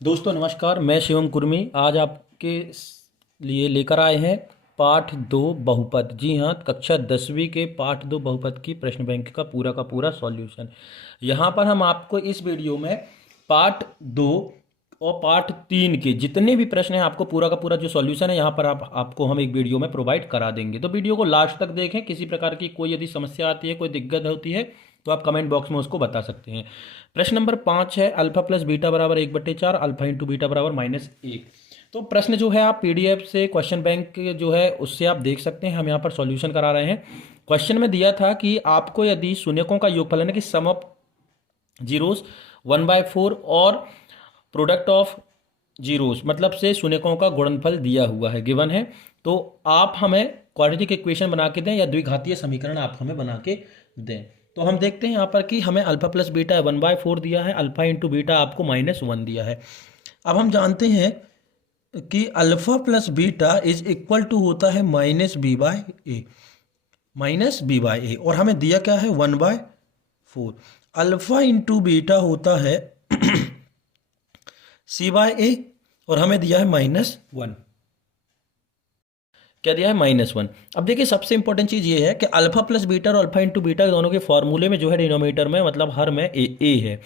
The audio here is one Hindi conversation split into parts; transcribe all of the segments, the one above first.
दोस्तों नमस्कार, मैं शिवम कुर्मी आज आपके लिए लेकर आए हैं पाठ 2 बहुपद। जी हाँ, कक्षा 10वीं के पाठ 2 बहुपद की प्रश्न बैंक का पूरा सॉल्यूशन। यहाँ पर हम आपको इस वीडियो में पाठ 2 और पाठ 3 के जितने भी प्रश्न हैं आपको पूरा का पूरा जो सॉल्यूशन है यहाँ पर आपको हम एक वीडियो में प्रोवाइड करा देंगे। तो वीडियो को लास्ट तक देखें। किसी प्रकार की कोई यदि समस्या आती है, कोई दिक्कत होती है तो आप कमेंट बॉक्स में उसको बता सकते हैं। प्रश्न नंबर 5 है अल्फा प्लस बीटा बराबर 1/4 अल्फा इंटू बीटा बराबर -1। तो प्रश्न जो है आप पीडीएफ से क्वेश्चन बैंक जो है उससे आप देख सकते हैं। हम यहाँ पर सॉल्यूशन करा रहे हैं। क्वेश्चन में दिया था कि आपको यदि शून्यकों का योगफल है कि सम ऑफ जीरोस 1/4 और प्रोडक्ट ऑफ जीरोस मतलब से शून्यकों का गुणनफल दिया हुआ है, गिवन है, तो आप हमें क्वाड्रेटिक इक्वेशन बना के दें या द्विघातीय समीकरण आप हमें बना के दें। तो हम देखते हैं यहाँ पर कि हमें अल्फा प्लस बीटा 1/4 दिया है, अल्फा इंटू बीटा आपको -1 दिया है। अब हम जानते हैं कि alpha plus beta is equal to होता है -b/a, -b/a, और हमें दिया क्या है 1/4। अल्फा इंटू बीटा होता है c/a और हमें दिया है -1। क्या दिया है -1। अब देखिए सबसे इंपॉर्टेंट चीज़ ये है कि अल्फा प्लस बीटा और अल्फा इंटू बीटा दोनों के फॉर्मूले में जो है डिनोमिनेटर में मतलब हर में ए है।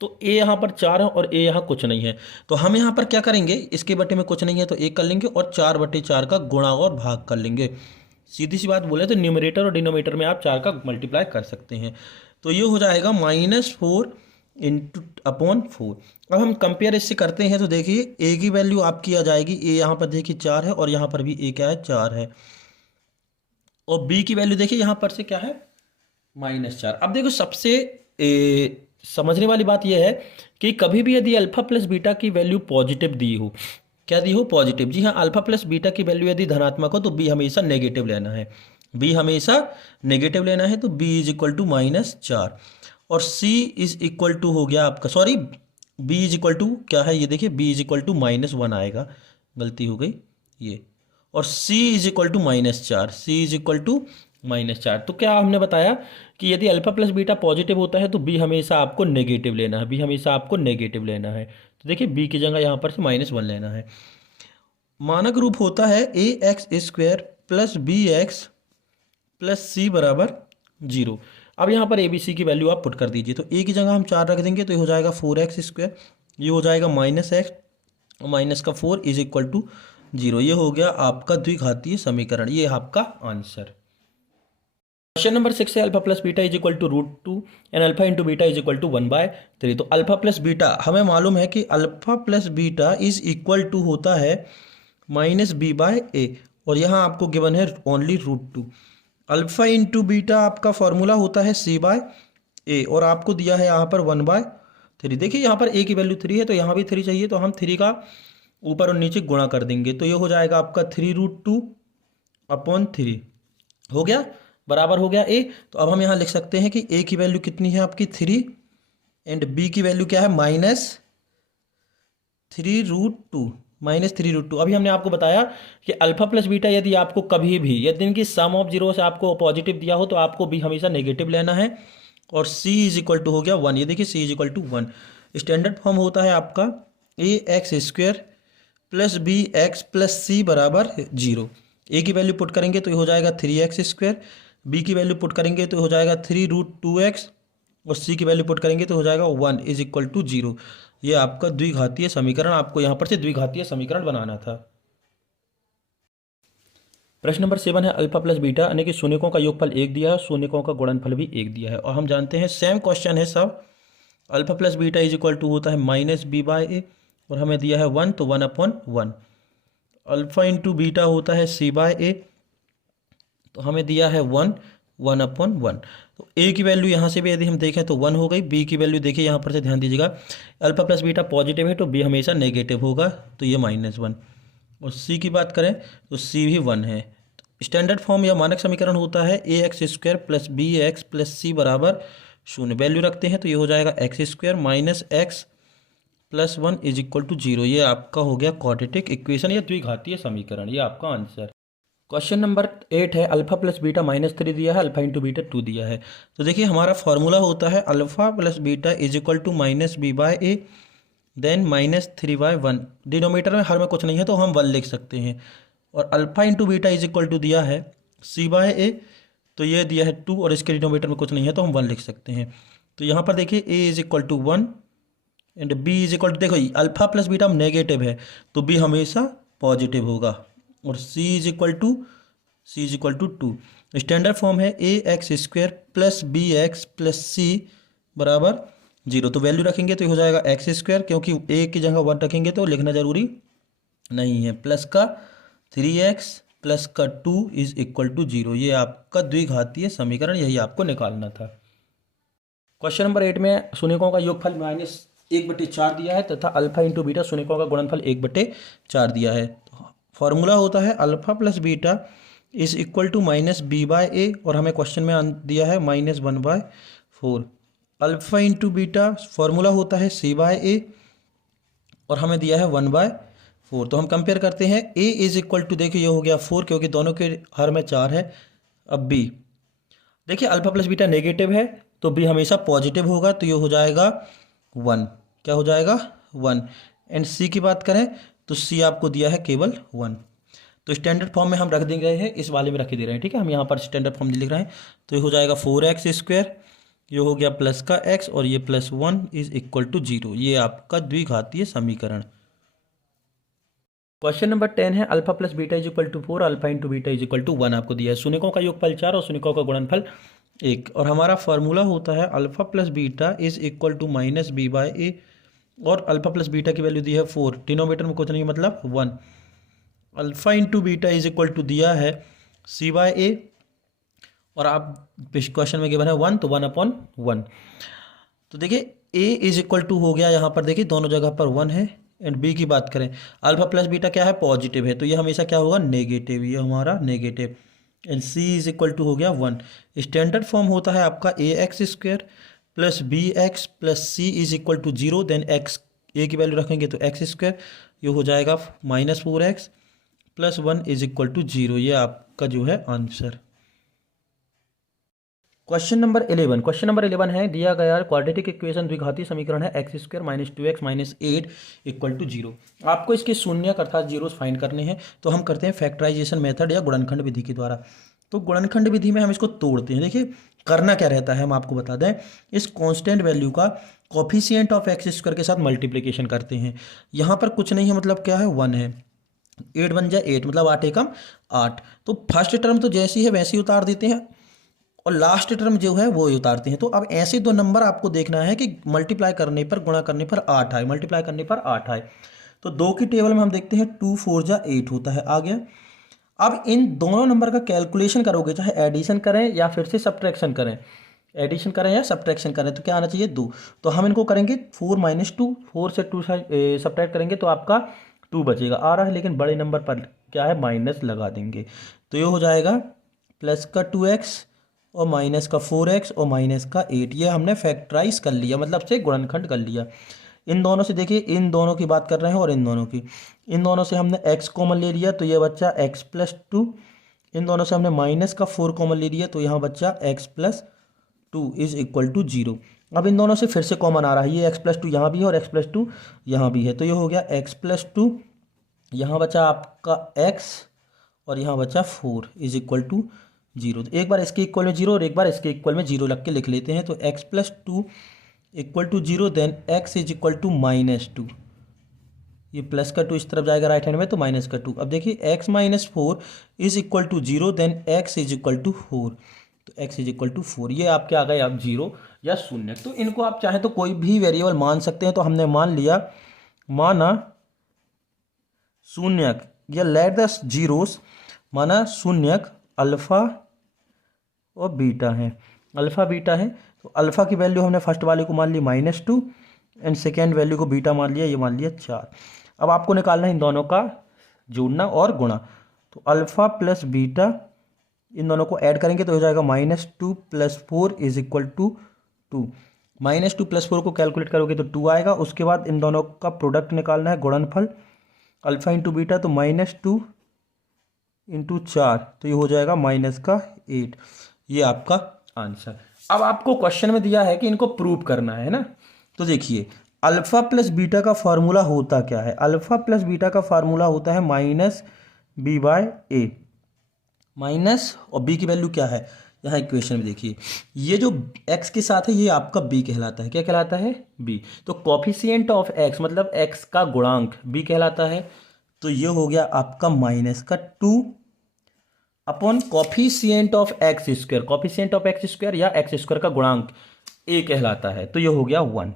तो ए यहाँ पर 4 है और ए यहाँ कुछ नहीं है। तो हम यहाँ पर क्या करेंगे, इसके बटे में कुछ नहीं है तो 1 कर लेंगे और 4/4 का गुणा और भाग कर लेंगे। सीधी सी बात बोले तो न्यूमरेटर और डिनोमिनेटर में आप 4 का मल्टीप्लाई कर सकते हैं। तो ये हो जाएगा -4 इंटू अपॉन 4। अब हम कंपेयर इससे करते हैं तो देखिए ए की वैल्यू आपकी आ जाएगी, ए यहाँ पर देखिए 4 है और यहाँ पर भी ए क्या है 4 है, और बी की वैल्यू देखिए यहाँ पर से क्या है -4। अब देखो सबसे समझने वाली बात यह है कि कभी भी यदि अल्फा प्लस बीटा की वैल्यू पॉजिटिव दी हो, क्या दी हो पॉजिटिव, जी हाँ, अल्फा प्लस बीटा की वैल्यू यदि धनात्मक हो तो बी हमेशा नेगेटिव लेना है, बी हमेशा नेगेटिव लेना है। तो बी इज इक्वल टू -4 और c इज इक्वल टू हो गया आपका, sorry, b is equal to क्या है ये देखिए b इज इक्वल टू -1 आएगा, गलती हो गई ये, और c is equal to -4, c is equal to -4। तो क्या हमने बताया कि यदि अल्फा प्लस बीटा पॉजिटिव होता है तो b हमेशा आपको नेगेटिव लेना है, b हमेशा आपको नेगेटिव लेना है। तो देखिए b की जगह यहाँ पर से -1 लेना है। मानक रूप होता है ax² plus bx plus c बराबर 0। अब यहाँ पर ए बी सी की वैल्यू आप पुट कर दीजिए। तो ए की जगह हम 4 रख देंगे तो ये हो जाएगा 4x², ये हो जाएगा -x और -4 इज इक्वल टू 0। ये हो गया आपका द्विघातीय समीकरण, ये आपका आंसर। क्वेश्चन नंबर 6 है alpha plus beta is equal to √2 and alpha into beta is equal to 1/3। तो अल्फा प्लस बीटा हमें मालूम है कि alpha plus beta is equal to होता है -b/a और यहाँ आपको गिवन है ओनली √2। अल्फा इंटू बीटा आपका फॉर्मूला होता है c/a और आपको दिया है यहाँ पर 1/3। देखिए यहाँ पर a की वैल्यू 3 है तो यहाँ भी 3 चाहिए, तो हम 3 का ऊपर और नीचे गुणा कर देंगे। तो ये हो जाएगा आपका 3√2/3 हो गया, बराबर हो गया a। तो अब हम यहाँ लिख सकते हैं कि a की वैल्यू कितनी है आपकी 3 एंड b की वैल्यू क्या है -3√2। अभी हमने आपको बताया कि अल्फा प्लस बीटा यदि आपको कभी भी यदि इनकी सम ऑफ जीरो से आपको पॉजिटिव दिया हो तो आपको बी हमेशा नेगेटिव लेना है, और c इज इक्वल टू हो गया 1। ये देखिए c is equal to 1। Standard form होता है आपका ax² plus bx plus c बराबर 0। a की वैल्यू पुट करेंगे तो ये हो जाएगा 3x², b की वैल्यू पुट करेंगे तो हो जाएगा 3√2x और c की वैल्यू पुट करेंगे तो हो जाएगा 1 इज इक्वल टू 0। ये आपका द्विघातीय समीकरण, आपको यहाँ पर से द्विघातीय समीकरण बनाना था। प्रश्न नंबर 7 है अल्फा प्लस बीटा यानी कि शून्यकों का योगफल 1 दिया है, शून्यकों का गुणनफल भी 1 दिया है, और हम जानते हैं सेम क्वेश्चन है सब। Alpha plus beta is equal to होता है -b/a और हमें दिया है 1 तो 1/1। अल्फा इंटू बीटा होता है c/a तो हमें दिया है 1/1। तो a की वैल्यू यहाँ से भी यदि हम देखें तो 1 हो गई। b की वैल्यू देखिए यहाँ पर से ध्यान दीजिएगा, अल्फा प्लस बीटा पॉजिटिव है तो b हमेशा नेगेटिव होगा, तो ये -1। और c की बात करें तो c भी 1 है। स्टैंडर्ड फॉर्म या मानक समीकरण होता है ax² plus bx plus c बराबर 0। वैल्यू रखते हैं तो ये हो जाएगा x² -x plus 1 is equal to 0। ये आपका हो गया क्वाड्रेटिक इक्वेशन या द्विघातीय समीकरण, ये आपका आंसर। क्वेश्चन नंबर 8 है अल्फा प्लस बीटा -3 दिया है, अल्फा इंटू बीटा 2 दिया है। तो देखिए हमारा फॉर्मूला होता है alpha plus beta is equal to -b/a then -3/1, denominator में हर में कुछ नहीं है तो हम 1 लिख सकते हैं। और alpha into beta is equal to दिया है C/A, तो ये दिया है 2 और इसके डिनोमीटर में कुछ नहीं है तो हम 1 लिख सकते हैं। तो यहाँ पर देखिए A is equal to 1 and B is equal to, देखो अल्फा प्लस बीटा नेगेटिव है तो B हमेशा पॉजिटिव होगा। और C is equal to 2। Standard form है AX² plus BX plus C बराबर 0। तो वैल्यू रखेंगे तो ये हो जाएगा x², क्योंकि A की जगह 1 रखेंगे तो लिखना जरूरी नहीं है, प्लस का 3x प्लस का 2 इज इक्वल टू 0। ये आपका द्विघातीय समीकरण, यही आपको निकालना था। क्वेश्चन नंबर 8 में शून्यकों का योगफल -1/4 दिया है तथा अल्फा इंटू बीटा शून्यकों का गुणनफल 1/4 दिया है। फॉर्मूला होता है alpha plus beta is equal to -b/a, और हमें क्वेश्चन में दिया है -1/4। अल्फा इंटू बीटा फॉर्मूला होता है c/a, और हमें दिया है 1/4। तो हम कंपेयर करते हैं। a इज इक्वल टू, देखिए ये हो गया 4 क्योंकि दोनों के हर में 4 है। अब b, देखिए अल्फा प्लस बीटा नेगेटिव है तो b हमेशा पॉजिटिव होगा, तो ये हो जाएगा 1। क्या हो जाएगा 1। एंड c की बात करें तो c आपको दिया है केवल 1। तो स्टैंडर्ड फॉर्म में हम रख दे रहे हैं, इस वाले में रख दे रहे हैं, ठीक है। हम यहाँ पर स्टैंडर्ड फॉर्म लिख रहे हैं तो ये हो जाएगा 4x², ये हो गया प्लस का x और ये +1 इज इक्वल टू 0। ये आपका द्विघातीय समीकरण। क्वेश्चन नंबर 10 है alpha plus beta is equal to 4, alpha into beta is equal to 1 आपको दिया है। शून्यकों का योगफल 4 और शून्यकों का गुणनफल 1, और हमारा फॉर्मूला होता है alpha plus beta is equal to -b/a, और अल्फा प्लस बीटा की वैल्यू दी है 4, डिनोमिनेटर में कुछ नहीं मतलब 1। Alpha into beta is equal to दिया है c/a, और आप क्वेश्चन में गिवन है 1 तो 1/1। तो देखिए a इज इक्वल टू हो गया, यहाँ पर देखिए दोनों जगह पर 1 है। एंड b की बात करें, अल्फा प्लस बीटा क्या है, पॉजिटिव है, तो ये हमेशा क्या होगा, नेगेटिव, ये हमारा negative. And c is equal to हो गया 1। स्टैंडर्ड फॉर्म होता है आपका ax² plus bx plus c is equal to 0। Then x, a की वैल्यू रखेंगे तो x², ये हो जाएगा -4x plus 1 is equal to 0। ये आपका जो है आंसर। क्वेश्चन नंबर 11 है दिया गया क्वाड्रेटिक इक्वेशन द्विघातीय समीकरण है x² - 2x - 8 इक्वल टू 0। आपको इसके शून्यक अर्थात जीरोस फाइंड करने हैं, तो हम करते हैं फैक्टराइजेशन मेथड या गुणनखंड विधि के द्वारा। तो गुणनखंड विधि में हम इसको तोड़ते हैं। देखिए करना क्या रहता है, हम आपको बता दें, इस कांस्टेंट वैल्यू का कोफिशिएंट ऑफ x² के साथ मल्टीप्लिकेशन करते हैं। यहाँ पर कुछ नहीं है, मतलब क्या है 1 है, 8 बन जाए 8, मतलब 8 एकम 8। तो फर्स्ट टर्म तो जैसी है वैसी उतार देते हैं और लास्ट टर्म जो है वो उतारते हैं। तो अब ऐसे दो नंबर आपको देखना है कि मल्टीप्लाई करने पर, गुणा करने पर 8 आए, मल्टीप्लाई करने पर 8 आए। तो 2 की टेबल में हम देखते हैं 2 4 जा 8 होता है, आ गया। अब इन दोनों नंबर का कैलकुलेशन करोगे, चाहे एडिशन करें या फिर से सब्ट्रैक्शन करें, एडिशन करें या सब्ट्रैक्शन करें, तो क्या आना चाहिए 2। तो हम इनको करेंगे 4 - 2, 4 से 2 सब्ट्रैक्ट करेंगे तो आपका 2 बचेगा, आ रहा है, लेकिन बड़े नंबर पर क्या है माइनस लगा देंगे। तो ये हो जाएगा प्लस का 2x और माइनस का 4x और माइनस का 8। ये हमने फैक्टराइज कर लिया, मतलब से गुणनखंड कर लिया। इन दोनों से देखिए, इन दोनों की बात कर रहे हैं और इन दोनों की, इन दोनों से हमने x कॉमन ले लिया तो ये बच्चा x + 2। इन दोनों से हमने माइनस का 4 कॉमन ले लिया तो यहाँ बच्चा x + 2 इज इक्वल टू 0। अब इन दोनों से फिर से कॉमन आ रहा है, ये x + 2 यहाँ भी है और x + 2 यहाँ भी है, तो ये हो गया x + 2, यहाँ बचा आपका x और यहाँ बचा 4 इज इक्वल टू 0। तो एक बार इसके इक्वल में 0 और एक बार इसके इक्वल में 0 लग के लिख लेते हैं। तो x + 2 equal to 0, then x is equal to -2। ये प्लस का 2 इस तरफ जाएगा राइट हैंड में, तो माइनस का 2। अब देखिए x - 4 is equal to 0, then x is equal to 4। तो x इज इक्वल टू 4, ये आपके आ गए आप 0 या शून्य। तो इनको आप चाहें तो कोई भी वेरिएबल मान सकते हैं। तो हमने मान लिया, माना शून्यक या लेट द जीरोस, माना शून्यक अल्फा और बीटा है, अल्फा बीटा है। तो अल्फा की वैल्यू हमने फर्स्ट वाले को मान ली -2 एंड सेकेंड वैल्यू को बीटा मान लिया, ये मान लिया 4। अब आपको निकालना है इन दोनों का जोड़ना और गुणा। तो अल्फा प्लस बीटा, इन दोनों को ऐड करेंगे तो हो जाएगा -2 + 4 इज इक्वल टू 2। -2 + 4 को कैलकुलेट करोगे तो 2 आएगा। उसके बाद इन दोनों का प्रोडक्ट निकालना है, गुणनफल अल्फा इंटू बीटा, तो -2 × 4, तो ये हो जाएगा -8। ये आपका आंसर। अब आपको क्वेश्चन में दिया है कि इनको प्रूव करना है ना। तो देखिए अल्फ़ा प्लस बीटा का फार्मूला होता क्या है? अल्फ़ा प्लस बीटा का फार्मूला होता है माइनस बी बाय ए, माइनस और बी की वैल्यू क्या है यहाँ इक्वेशन में देखिए, ये जो x के साथ है ये आपका b कहलाता है। क्या कहलाता है? b। तो कॉफिशिएंट ऑफ x मतलब x का गुणांक b कहलाता है। तो ये हो गया आपका माइनस का 2 upon coefficient of x square, coefficient of x square या एक्स स्क्वायर का गुणांक a कहलाता है। तो ये हो गया 1,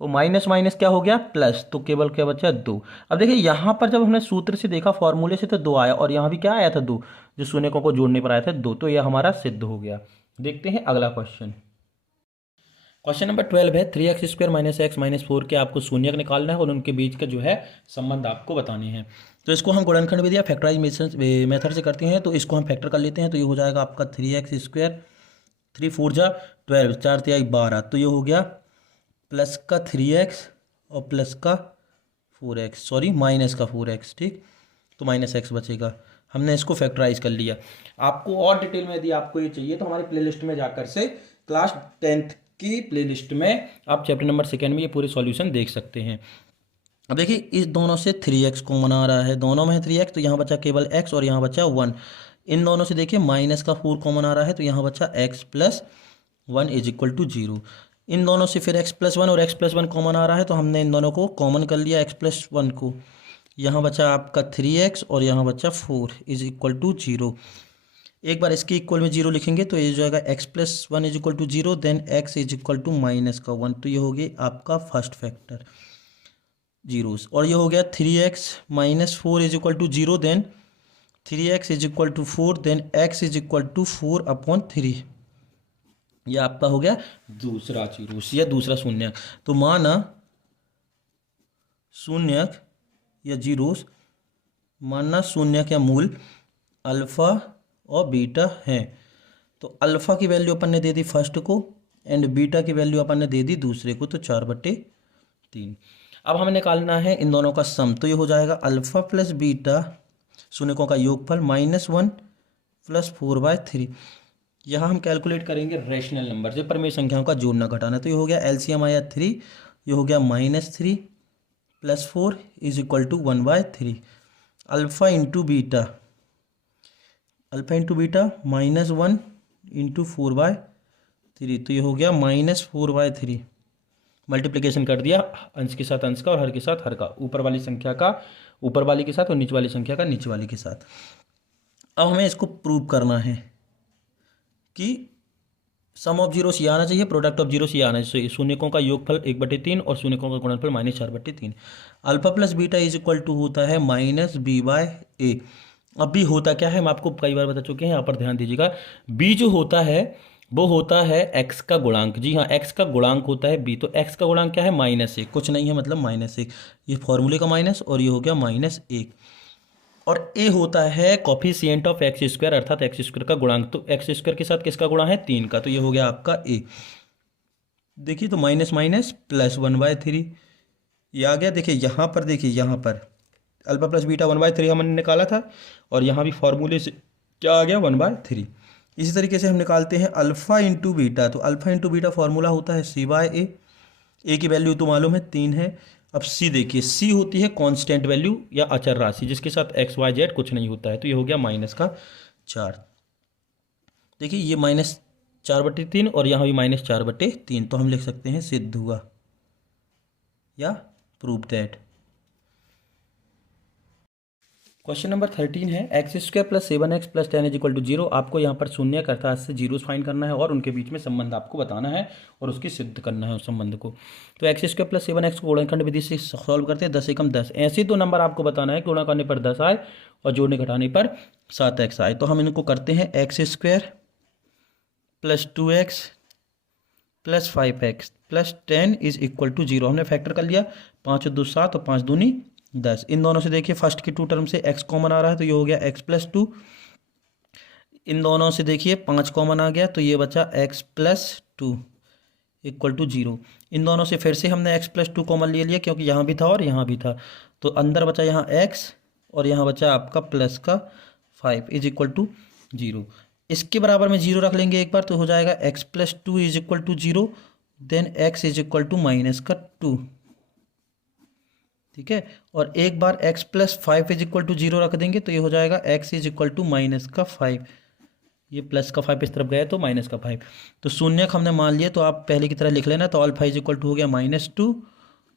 वो माइनस माइनस क्या हो गया प्लस, तो केवल क्या बचा 2। अब देखिए यहाँ पर जब हमने सूत्र से देखा फॉर्मूले से तो 2 आया, और यहाँ भी क्या आया था 2, जो शून्यकों को जोड़ने पर आया था 2, तो यह हमारा सिद्ध हो गया। देखते हैं अगला क्वेश्चन। क्वेश्चन नंबर 12 है 3x square minus x minus 4 के आपको शून्यक निकालना है और उनके बीच का जो है संबंध आपको बताने हैं। तो इसको हम गुणनखंड विधि या फैक्टराइज मेथड से करते हैं। तो इसको हम फैक्टर कर लेते हैं। तो ये हो जाएगा आपका 3x स्क्वायर, 3 4 जा 12, 4 3 12, तो ये हो गया प्लस का 3x और प्लस का 4x, सॉरी माइनस का 4x, ठीक। तो माइनस x बचेगा। हमने इसको फैक्टराइज कर लिया। आपको और डिटेल में यदि आपको ये चाहिए तो हमारी प्लेलिस्ट में जाकर से क्लास 10th की प्लेलिस्ट में आप चैप्टर नंबर 2 में ये पूरे सॉल्यूशन देख सकते हैं। अब देखिए इस दोनों से 3x कॉमन आ रहा है, दोनों में है 3x, तो यहाँ बचा केवल x और यहाँ बचा 1। इन दोनों से देखिए माइनस का 4 कॉमन आ रहा है, तो यहाँ बचा x plus 1 is equal to 0। इन दोनों से फिर x प्लस 1 और x प्लस 1 कॉमन आ रहा है, तो हमने इन दोनों को कॉमन कर लिया x प्लस 1 को। यहाँ बचा आपका 3x और यहाँ बचा 4 इज इक्वल टू 0। एक बार इसके इक्वल में 0 लिखेंगे तो ये जो जाएगा x plus 1 is equal to 0, then x is equal to minus का 1, तो ये हो गया आपका फर्स्ट फैक्टर जीरोस। और ये हो गया 3x minus 4 is equal to 0, then 3x is equal to 4, then x is equal to 4 upon 3। यह आपका हो गया दूसरा जीरोस या दूसरा शून्यक। तो माना शून्यक या जीरोस, मानना शून्यक या मूल अल्फा और बीटा है। तो अल्फा की वैल्यू अपन ने दे दी फर्स्ट को एंड बीटा की वैल्यू अपन ने दे दी दूसरे को, तो 4/3। अब हमें निकालना है इन दोनों का सम। तो ये हो जाएगा अल्फा प्लस बीटा शून्यकों का योगफल -1 प्लस 4/3। यहाँ हम कैलकुलेट करेंगे रेशनल नंबर से, परमेय संख्याओं का जोड़ना घटाना। तो ये हो गया एलसीएम आया 3, ये हो गया -3 plus 4 is equal to 1/3। Alpha into beta, alpha into beta -1 into 4/3, तो ये हो गया -4/3। मल्टीप्लिकेशन कर दिया अंश के साथ अंश का और हर के साथ हर का, ऊपर वाली संख्या का ऊपर वाली के साथ और नीचे वाली संख्या का नीचे वाली के साथ। अब हमें इसको प्रूव करना है कि सम ऑफ जीरो ये आना चाहिए, प्रोडक्ट ऑफ जीरो ये आना चाहिए। शून्यकों का योगफल 1/3 और शून्यकों का गुणनफल -4/3। Alpha plus beta is equal to होता है -b/a। अब b होता क्या है हम आपको कई बार बता चुके हैं, यहाँ पर ध्यान दीजिएगा। b जो होता है वो होता है x का गुणांक। जी हाँ, x का गुणांक होता है b। तो x का गुणांक क्या है -1, कुछ नहीं है मतलब -1। ये फॉर्मूले का माइनस और ये हो गया -1। और a होता है कॉफिशिएंट ऑफ एक्स स्क्वायर, अर्थात एक्स स्क्वायर का गुणांक। तो एक्स स्क्वायर के साथ किसका गुणा है 3 का, तो ये हो गया आपका a। देखिए तो माइनस माइनस प्लस 1/3 ये आ गया। देखिए यहाँ पर, देखिए यहाँ पर अल्फा प्लस बीटा 1/3 हमने निकाला था और यहाँ भी फॉर्मूले से क्या आ गया 1/3। इसी तरीके से हम निकालते हैं अल्फा इंटू बीटा। तो अल्फा इंटू बीटा फॉर्मूला होता है c/a। a की वैल्यू तो मालूम है 3 है। अब c देखिए, c होती है कांस्टेंट वैल्यू या अचर राशि जिसके साथ x y z कुछ नहीं होता है। तो ये हो गया -4। देखिए ये -4/3 और यहाँ भी -4/3, तो हम लिख सकते हैं सिद्ध हुआ या प्रूव दैट। क्वेश्चन नंबर 13 है x² plus 7x plus 10 is equal to 0। आपको यहाँ पर शून्य अर्थात से जीरोस फाइंड करना है और उनके बीच में संबंध आपको बताना है और उसकी सिद्ध करना है उस संबंध को। तो x² प्लस 7x को गुणनखंड विधि से सॉल्व करते हैं। 10 एकम 10 ऐसे दो नंबर आपको बताना है, गुणा करने पर 10 आए और जोड़ने घटाने पर 7x आए। तो हम इनको करते हैं x² plus 2x plus 5x plus 10 is equal to 0। हमने फैक्टर कर लिया, 5 2 7 और 5 दूनी 10। इन दोनों से देखिए फर्स्ट की 2 टर्म से x कॉमन आ रहा है, तो ये हो गया x प्लस 2। इन दोनों से देखिए 5 कॉमन आ गया, तो ये बचा x प्लस 2 इक्वल टू 0। इन दोनों से फिर से हमने x प्लस 2 कॉमन ले लिया क्योंकि यहाँ भी था और यहाँ भी था, तो अंदर बचा यहाँ x और यहाँ बचा आपका प्लस का 5 इज इक्वल टू 0। इसके बराबर में 0 रख लेंगे एक बार, तो हो जाएगा x plus 2 is equal to 0। Then x is equal to minus का 2। ठीक है, और एक बार x plus 5 is equal to 0 रख देंगे तो ये हो जाएगा x is equal to minus का 5। ये प्लस का 5 इस तरफ गया तो माइनस का 5, तो शून्य हमने मान लिया, तो आप पहले की तरह लिख लेना। तो अल्फा इज इक्वल टू हो गया -2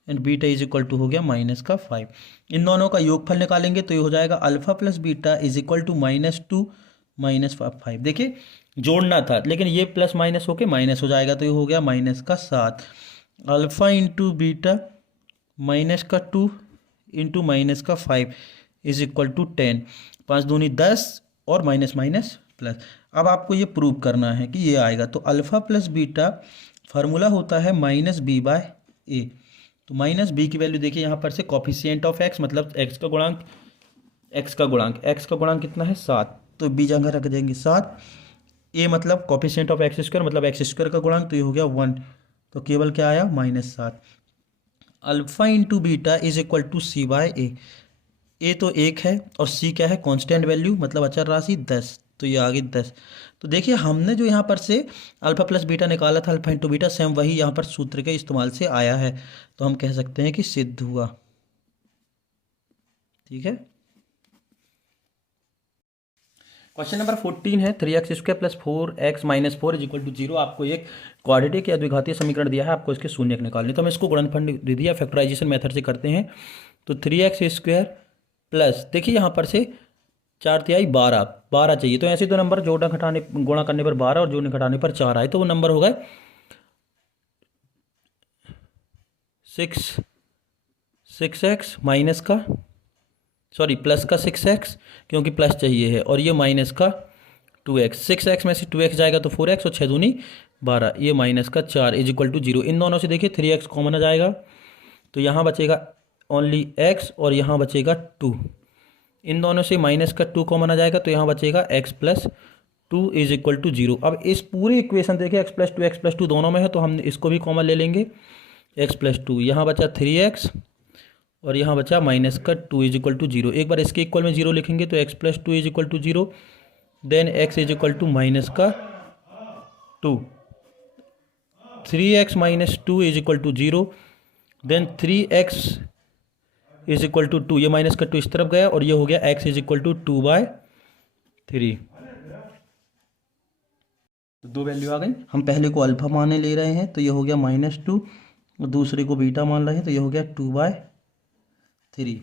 and beta is equal to हो गया माइनस का 5। इन दोनों का योगफल निकालेंगे तो ये हो जाएगा alpha plus beta is equal to -2 -5। देखिए जोड़ना था लेकिन ये प्लस माइनस होके माइनस हो जाएगा, तो ये हो गया माइनस का 7। अल्फा इंटू बीटा माइनस का 2 इंटू माइनस का 5 इज इक्वल टू 10। 5 दूनी 10 और माइनस माइनस प्लस। अब आपको ये प्रूव करना है कि ये आएगा, तो अल्फा प्लस बीटा फार्मूला होता है -b/a। तो माइनस बी की वैल्यू देखिए यहाँ पर से कॉफिशिएंट ऑफ एक्स मतलब एक्स का गुणांक, एक्स का गुणांक कितना है 7, तो बी जगह रख देंगे 7। ए मतलब कॉफिशिएंट ऑफ एक्स स्क्वायर मतलब एक्स स्क्वायर का गुणांक, तो ये हो गया 1, तो केवल क्या आया -7। Alpha into beta is equal to c/a। A तो 1 है और सी क्या है कांस्टेंट वैल्यू मतलब अचर राशि 10, तो ये आ गई 10। तो देखिए हमने जो यहाँ पर से अल्फा प्लस बीटा निकाला था अल्फा इंटू बीटा, सेम वही यहाँ पर सूत्र के इस्तेमाल से आया है, तो हम कह सकते हैं कि सिद्ध हुआ। ठीक है, क्वेश्चन नंबर 14 है 3x² plus 4x minus 4 is equal to 0। आपको एक क्वाड्रेटिक या द्विघातीय समीकरण दिया है, आपको इसके शून्यक निकालने, तो हम इसको गुणनफल दे दिया फैक्टराइजेशन मेथड से करते हैं। तो 3x² प्लस देखिए यहाँ पर से 4×3 12 चाहिए, तो ऐसे दो नंबर जोड़ना घटाने गुणा करने पर 12 और जोड़ने घटाने पर 4 आए, तो वो नंबर हो गए 6x माइनस का सॉरी प्लस का 6x क्योंकि प्लस चाहिए है, और ये माइनस का 2x। 6x में से 2x जाएगा तो 4x और 6 दूनी 12, ये माइनस का 4 इज इक्वल टू 0। इन दोनों से देखिए 3x कॉमन आ जाएगा, तो यहाँ बचेगा ओनली x और यहाँ बचेगा 2। इन दोनों से माइनस का 2 कॉमन आ जाएगा, तो यहाँ बचेगा x plus 2 is equal to 0। अब इस पूरी इक्वेशन देखिए x प्लस टू दोनों में है, तो हम इसको भी कॉमन ले लेंगे। x प्लस 2 यहाँ बचा 3x और यहाँ बचा माइनस का 2 इज इक्वल टू 0। एक बार इसके इक्वल में 0 लिखेंगे तो x plus 2 is equal to 0, then x is equal to minus का 2, 3x minus 2 is equal to 0, then 3x is equal to 2, ये माइनस का 2 इस तरफ गया और ये हो गया x इज इक्वल टू 2/3। तो दो वैल्यू आ गई। हम पहले को अल्फा माने ले रहे हैं तो ये हो गया -2 और दूसरे को बीटा मान रहे हैं तो ये हो गया 2/3।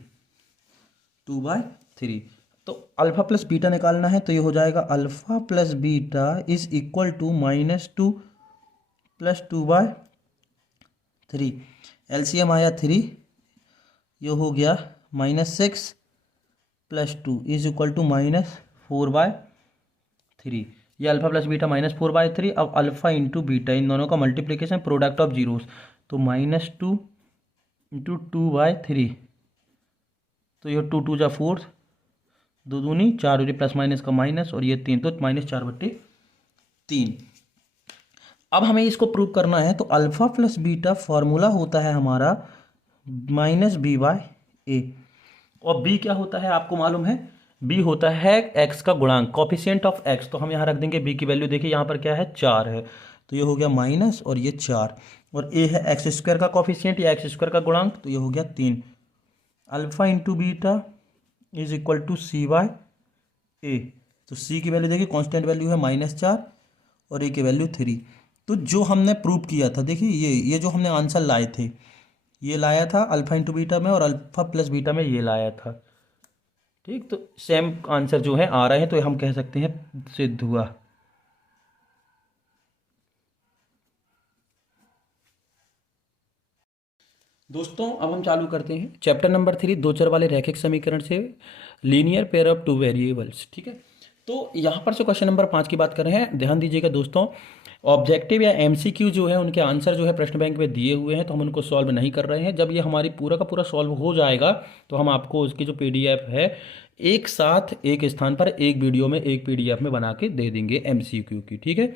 तो अल्फा प्लस बीटा निकालना है तो ये हो जाएगा alpha plus beta is equal to -2 plus 2/3। LCM आया 3, ये हो गया -6 प्लस 2 इज इक्वल टू -4/3। ये अल्फा प्लस बीटा -4/3। अब अल्फा इंटू बीटा इन दोनों का मल्टीप्लिकेशन प्रोडक्ट ऑफ जीरोस, तो -2 इंटू 2/3, तो ये 2 2 जा 4, 2 दूनी 4 हो रही प्लस माइनस का माइनस और ये 3, तो -4/3। अब हमें इसको प्रूव करना है, तो अल्फा प्लस बीटा फॉर्मूला होता है हमारा -b/a और b क्या होता है आपको मालूम है, b होता है x का गुणांक कॉफिशिएंट ऑफ x। तो हम यहाँ रख देंगे b की वैल्यू, देखिए यहाँ पर क्या है 4 है, तो ये हो गया माइनस और ये 4, और a है x² का कॉफिशिएंट या x² का गुणांक, तो ये हो गया 3। Alpha into beta is equal to c/a। तो c की वैल्यू देखिए कांस्टेंट वैल्यू है -4 और a की वैल्यू 3। तो जो हमने प्रूव किया था देखिए ये जो हमने आंसर लाए थे, ये लाया था अल्फा इंटू बीटा में और अल्फा प्लस बीटा में ये लाया था। ठीक, तो सेम आंसर जो है आ रहे हैं, तो हम कह सकते हैं सिद्ध हुआ। दोस्तों अब हम चालू करते हैं चैप्टर नंबर 3 दो चर वाले रैखिक समीकरण से linear pair of two variables. ठीक है, तो यहाँ पर से क्वेश्चन नंबर 5 की बात कर रहे हैं। ध्यान दीजिएगा दोस्तों, ऑब्जेक्टिव या एमसीक्यू जो है उनके आंसर जो है प्रश्न बैंक में दिए हुए हैं, तो हम उनको सॉल्व नहीं कर रहे हैं। जब ये हमारी पूरा का पूरा सॉल्व हो जाएगा तो हम आपको उसकी जो पीडीएफ है एक साथ एक स्थान पर एक वीडियो में एक पीडीएफ में बना के दे देंगे एमसीक्यू की। ठीक है,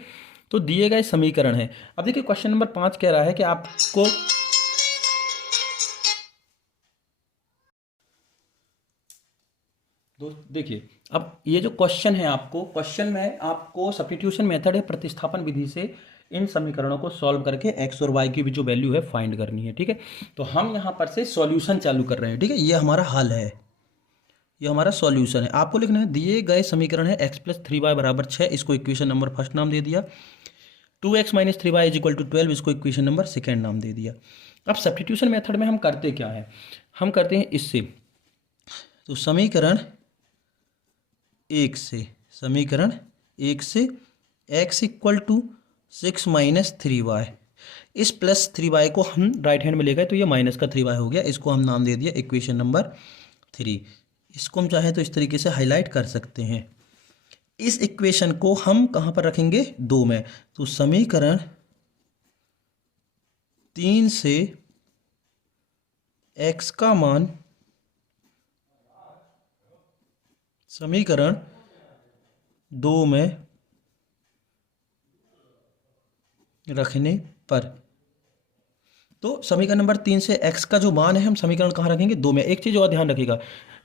तो दिए गए समीकरण है। अब देखिए क्वेश्चन नंबर 5 कह रहा है कि आपको दोस्त देखिए, अब ये जो क्वेश्चन है आपको क्वेश्चन में आपको सब्स्टिट्यूशन मेथड है प्रतिस्थापन विधि से इन समीकरणों को सॉल्व करके एक्स और वाई की भी जो वैल्यू है फाइंड करनी है। ठीक है, तो हम यहाँ पर से सॉल्यूशन चालू कर रहे हैं। ठीक है, ये हमारा हल है, ये हमारा सॉल्यूशन है। आपको लिखना है दिए गए समीकरण है x प्लस 3y बराबर 6, इसको इक्वेशन नंबर फर्स्ट नाम दे दिया। 2x minus 3y is equal to 12, इसको इक्वेशन नंबर सेकेंड नाम दे दिया। अब सब्स्टिट्यूशन मेथड में हम करते क्या है, हम करते हैं इससे, तो समीकरण एक से x equal to 6 minus 3y, इस प्लस 3y को हम राइट हैंड में ले गए तो ये माइनस का 3y हो गया, इसको हम नाम दे दिया इक्वेशन नंबर 3। इसको हम चाहें तो इस तरीके से हाईलाइट कर सकते हैं। इस इक्वेशन को हम कहाँ पर रखेंगे, 2 में, तो समीकरण 3 से x का मान, समीकरण 2 में रखने पर, तो समीकरण नंबर 3 से x का जो मान है हम समीकरण कहाँ रखेंगे, 2 में। एक चीज़ और ध्यान रखिएगा,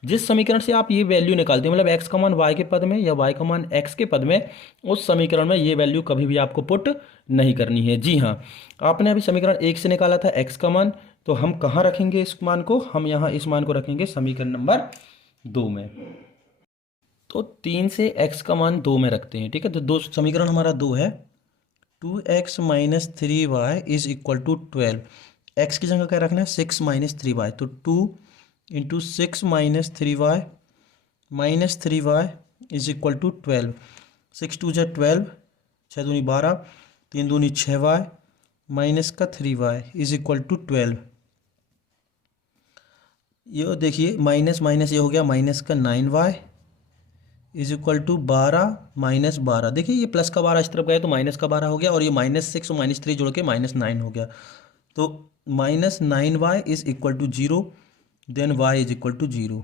जिस समीकरण से आप ये वैल्यू निकालते हैं, मतलब x का मान y के पद में या y का मान x के पद में, उस समीकरण में ये वैल्यू कभी भी आपको पुट नहीं करनी है। जी हाँ, आपने अभी समीकरण 1 से निकाला था x का मान, तो हम कहाँ रखेंगे इस मान को, हम यहाँ इस मान को रखेंगे समीकरण नंबर 2 में। तो 3 से x का मान 2 में रखते हैं। ठीक है, तो दो समीकरण हमारा 2 है, 2x minus 3y is equal to 12, x की जगह क्या रखना है, 6 माइनस 3y, तो 2 into 6 minus 3y is equal to 12, 6 2 जा 12, 6 दूनी 12, 3 दूनी 6y माइनस का 3y इज इक्वल टू 12। ये देखिए माइनस माइनस ये हो गया माइनस का 9y is equal to 12 minus 12, देखिए ये प्लस का 12 इस तरफ गया तो माइनस का 12 हो गया, और ये -6 और -3 जोड़ के -9 हो गया, तो -9y is equal to 0, then y is equal to 0।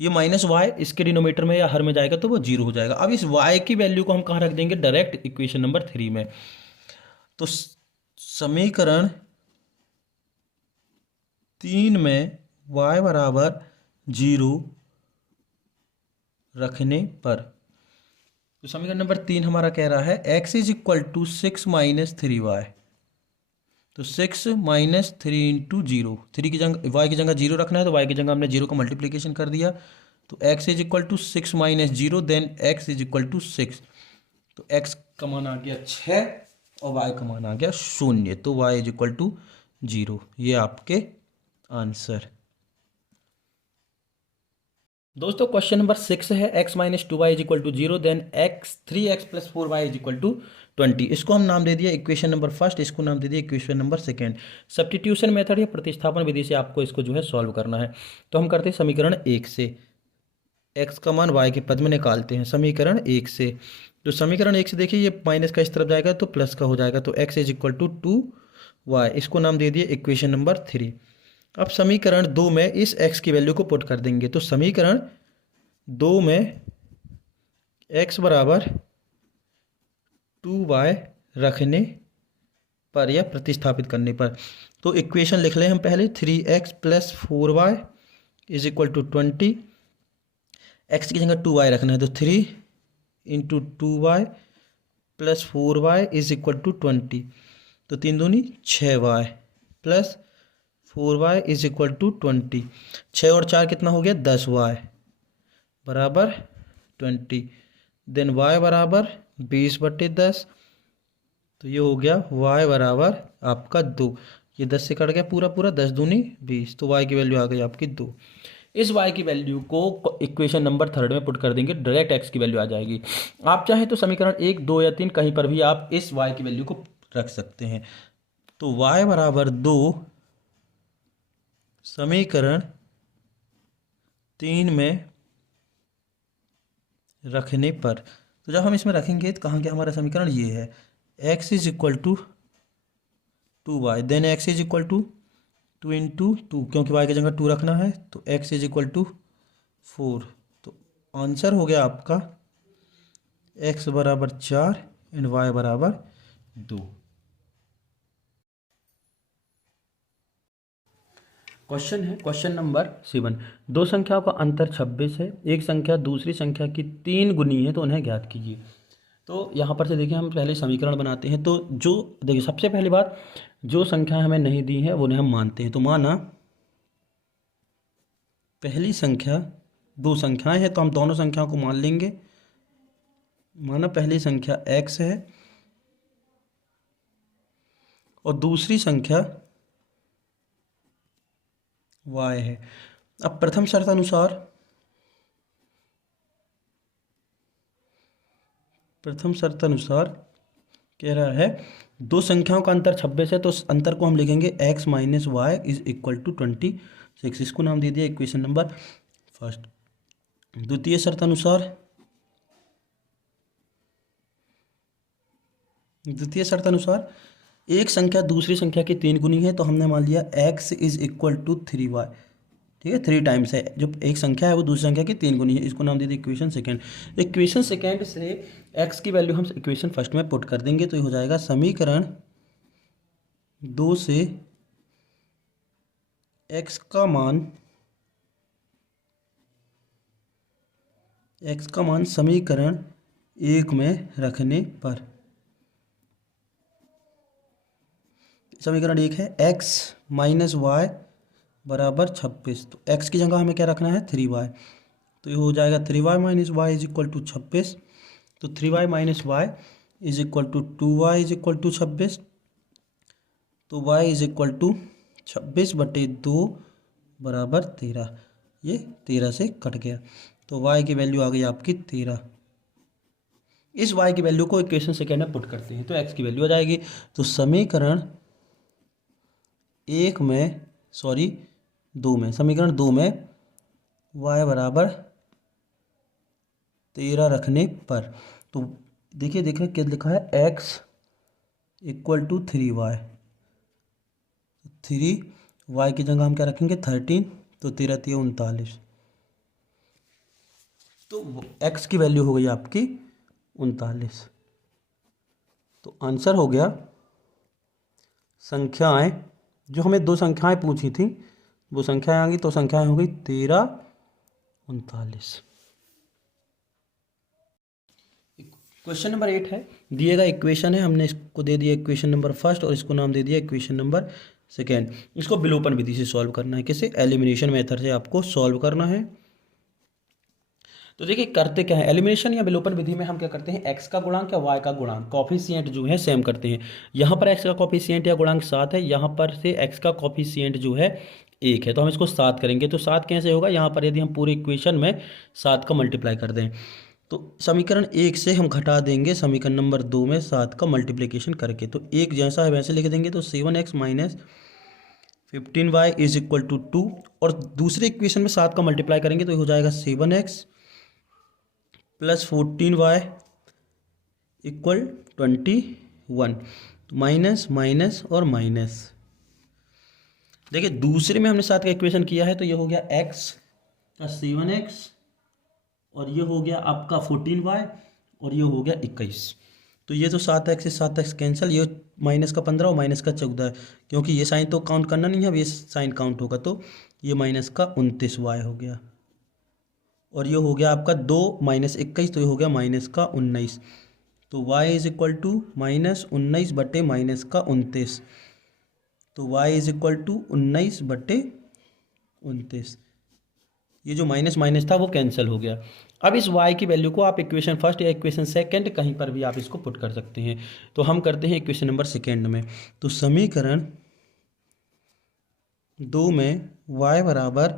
ये -y इसके डिनोमीटर में या हर में जाएगा तो वो 0 हो जाएगा। अब इस y की वैल्यू को हम कहाँ रख देंगे, डायरेक्ट इक्वेशन नंबर 3 में। तो समीकरण 3 में y बराबर 0 रखने पर, तो समीकरण नंबर 3 हमारा कह रहा है x is equal to 6 minus 3y, तो 6 माइनस 3 इंटू 0, 3 की जगह y की जगह 0 रखना है, तो y की जगह हमने 0 का मल्टीप्लिकेशन कर दिया, तो x is equal to 6 minus 0, then x is equal to 6, तो x का मान आ गया 6 और y का मान आ गया 0, तो y इज इक्वल टू 0। ये आपके आंसर। दोस्तों क्वेश्चन नंबर 6 है, x minus 2y is equal to 0, then x 3x plus 4y is equal to 20, इसको हम नाम दे दिया इक्वेशन नंबर फर्स्ट, इसको नाम दे दिया equation number second. Substitution method या प्रतिस्थापन विधि से आपको इसको जो है सॉल्व करना है। तो हम करते हैं समीकरण 1 से, x का मान y के पद में निकालते हैं समीकरण 1 से। तो समीकरण 1 से देखिए ये माइनस का इस तरफ जाएगा तो प्लस का हो जाएगा, तो x is equal to 2y, इसको नाम दे दिए इक्वेशन नंबर 3। अब समीकरण 2 में इस x की वैल्यू को पुट कर देंगे, तो समीकरण 2 में x बराबर 2y रखने पर या प्रतिस्थापित करने पर, तो इक्वेशन लिख लें हम पहले, 3x plus 4y is equal to 20, x की जगह 2y रखना है, तो 3 into 2y plus 4y is equal to 20, तो 3 दूनी 6y plus 4y is equal to 20, 6 और 4 कितना हो गया 10y बराबर 20, देन y बराबर 20/10, तो ये हो गया y बराबर आपका 2, ये 10 से कट गया पूरा पूरा, 10 दूनी 20, तो y की वैल्यू आ गई आपकी 2। इस y की वैल्यू को इक्वेशन नंबर 3 में पुट कर देंगे, डायरेक्ट x की वैल्यू आ जाएगी। आप चाहे तो समीकरण 1 2 या 3 कहीं पर भी आप इस y की वैल्यू को रख सकते हैं, तो y बराबर 2 समीकरण 3 में रखने पर, तो जब हम इसमें रखेंगे तो कहाँ गया हमारा समीकरण, ये है x is equal to 2y, then x is equal to 2 into 2, क्योंकि y की जगह 2 रखना है, तो x इज इक्वल टू 4, तो आंसर हो गया आपका x बराबर 4 एंड y बराबर 2। क्वेश्चन है क्वेश्चन नंबर 7, दो संख्याओं का अंतर 26 है, एक संख्या दूसरी संख्या की 3 गुनी है, तो उन्हें ज्ञात कीजिए। तो यहाँ पर से देखिए हम पहले समीकरण बनाते हैं। तो जो देखिए सबसे पहली बात, जो संख्या हमें नहीं दी है वो नहीं हम मानते हैं। तो माना पहली संख्या, दो संख्याएं हैं तो हम दोनों संख्याओं को मान लेंगे। माना पहली संख्या x है और दूसरी संख्या y है। अब प्रथम शर्त अनुसार, कह रहा है दो संख्याओं का अंतर 26 है, तो उस अंतर को हम लिखेंगे x minus y is equal to 26। इसको नाम दे दिया इक्वेशन नंबर फर्स्ट। द्वितीय शर्त अनुसार एक संख्या दूसरी संख्या की 3 गुनी है, तो हमने मान लिया x is equal to 3y। ठीक है, 3 टाइम्स है, जो एक संख्या है वो दूसरी संख्या की 3 गुनी है। इसको नाम दे दिया इक्वेशन सेकेंड। इक्वेशन सेकेंड से x की वैल्यू हम इक्वेशन फर्स्ट में पुट कर देंगे, तो ये हो जाएगा समीकरण 2 से x का मान समीकरण 1 में रखने पर, समीकरण 1 है x माइनस वाई बराबर 26। तो x की जगह हमें क्या रखना है 3y। तो ये हो जाएगा 3y minus y is equal to 26। तो 3y minus y is equal to 2y is equal to 26। तो y इज इक्वल टू 26/2 बराबर 13। ये 13 से कट गया, तो y की वैल्यू आ गई आपकी 13। इस y की वैल्यू को इक्वेशन सेकेंड में पुट करते हैं तो x की वैल्यू आ जाएगी। तो समीकरण 2 में y बराबर 13 रखने पर, तो देखिए क्या लिखा है x equal to 3y। 3y की जगह हम क्या रखेंगे 13, तो 13 3 39। तो x की वैल्यू हो गई आपकी 39। तो आंसर हो गया, संख्याएं जो हमें दो संख्याएं पूछी थी वो संख्याएं आ गई, तो संख्याएं हो गई 13 39। क्वेश्चन नंबर 8 है, दिए गए इक्वेशन है, हमने इसको दे दिया इक्वेशन नंबर फर्स्ट और इसको नाम दे दिया इक्वेशन नंबर सेकेंड। इसको विलोपन विधि से सॉल्व करना है, किसे एलिमिनेशन मेथड से आपको सॉल्व करना है। तो देखिए करते क्या है, एलिमिनेशन या विलोपन विधि में हम क्या करते हैं, x का गुणांक या y का गुणांक कॉफिशिएंट जो है सेम करते हैं। यहाँ पर x का कॉफिशिएंट या गुणांक 7 है, यहाँ पर से x का कॉफिशिएंट जो है 1 है, तो हम इसको 7 करेंगे। तो 7 कैसे होगा, यहाँ पर यदि हम पूरे इक्वेशन में 7 का मल्टीप्लाई कर दें तो समीकरण 1 से हम घटा देंगे समीकरण नंबर 2 में 7 का मल्टीप्लिकेशन करके, तो एक जैसा है वैसे लिख देंगे। तो 7x minus 15y is equal to 2, और दूसरे इक्वेशन में 7 का मल्टीप्लाई करेंगे तो हो जाएगा 7x plus 14y equal 21। Minus minus और माइनस, देखिए दूसरे में हमने 7 का इक्वेशन किया है, तो ये हो गया x का 7x और ये हो गया आपका 14y और ये हो गया 21। तो ये तो 7x से 7x कैंसिल, ये माइनस का 15 और माइनस का 14, क्योंकि ये साइन तो काउंट करना नहीं है, अब ये साइन काउंट होगा, तो ये माइनस का 29y हो गया। और ये हो गया आपका 2 माइनस 21, तो ये हो गया माइनस का 19। तो y is equal to minus 19 बटे माइनस का 29। तो y इज इक्वल टू 19 बटे 29। ये जो माइनस माइनस था वो कैंसिल हो गया। अब इस y की वैल्यू को आप इक्वेशन फर्स्ट या इक्वेशन सेकंड कहीं पर भी आप इसको पुट कर सकते हैं। तो हम करते हैं इक्वेशन नंबर सेकंड में। तो समीकरण 2 में y बराबर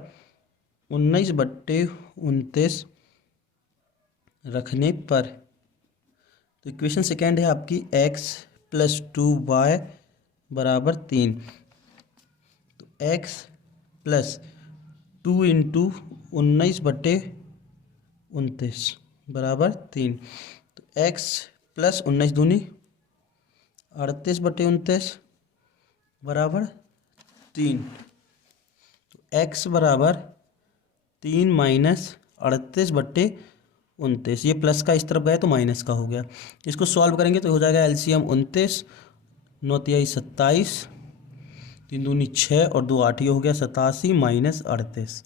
19 बट्टे 29 रखने पर, तो इक्वेशन सेकंड है आपकी x प्लस 2y बराबर 3। तो x प्लस 2 इंटू 19 बटे 29 बराबर 3। तो x प्लस 19 दूनी 38 बटे 29 बराबर 3। तो x बराबर 3 माइनस 38 बट्टे 29, ये प्लस का इस तरफ गया तो माइनस का हो गया। इसको सॉल्व करेंगे तो हो जाएगा एलसीएम 29, 9 तिहाई 27, 3 दूनी 6 और 2 8, ये हो गया 87 माइनस 38।